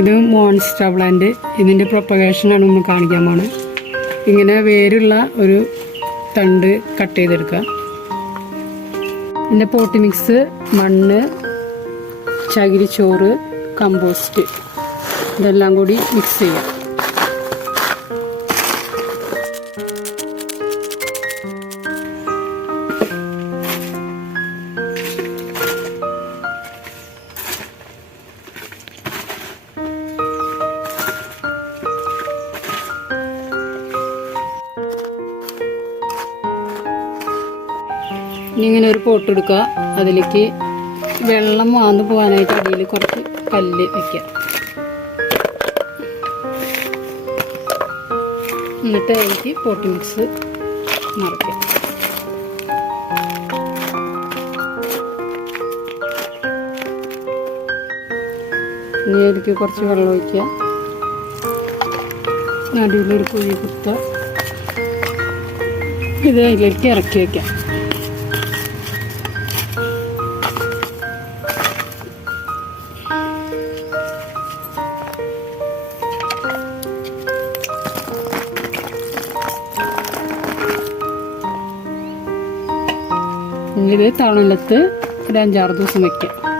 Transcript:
ഇത് monster plant ഇതിന്റെ പ്രൊപ്പഗേഷനാണ് ഒന്ന് കാണിക്കാൻ പോണത് ഇങ്ങനെ വേരുള്ള ഒരു തണ്ട് കട്ട് ചെയ്തെടുക്കുക. ഇതിന്റെ പോട്ടി മിക്സ് മണ്ണ് ചകിരിച്ചോറ് കമ്പോസ്റ്റ് ഇതെല്ലാം കൂടി മിക്സ് ചെയ്യാം. ഇനി ഇങ്ങനെ ഒരു പോട്ട് എടുക്കുക. അതിലേക്ക് വെള്ളം വാന്ന് പോകാനായിട്ട് അടിയിൽ കുറച്ച് കല്ല് വെക്കാം എന്നിട്ട് അതിലേക്ക് പോട്ട് മിക്സ് നിറയ്ക്കുക. ഇനി അതിലേക്ക് കുറച്ച് വെള്ളം ഒഴിക്കുക. നടുവിലൊരു കുഴി കുത്തുക. ഇത് അതിലേക്ക് ഇറക്കി വയ്ക്കാം ഇത് തണലത്ത് ഒരു അഞ്ചാറ് ദിവസം വയ്ക്കാം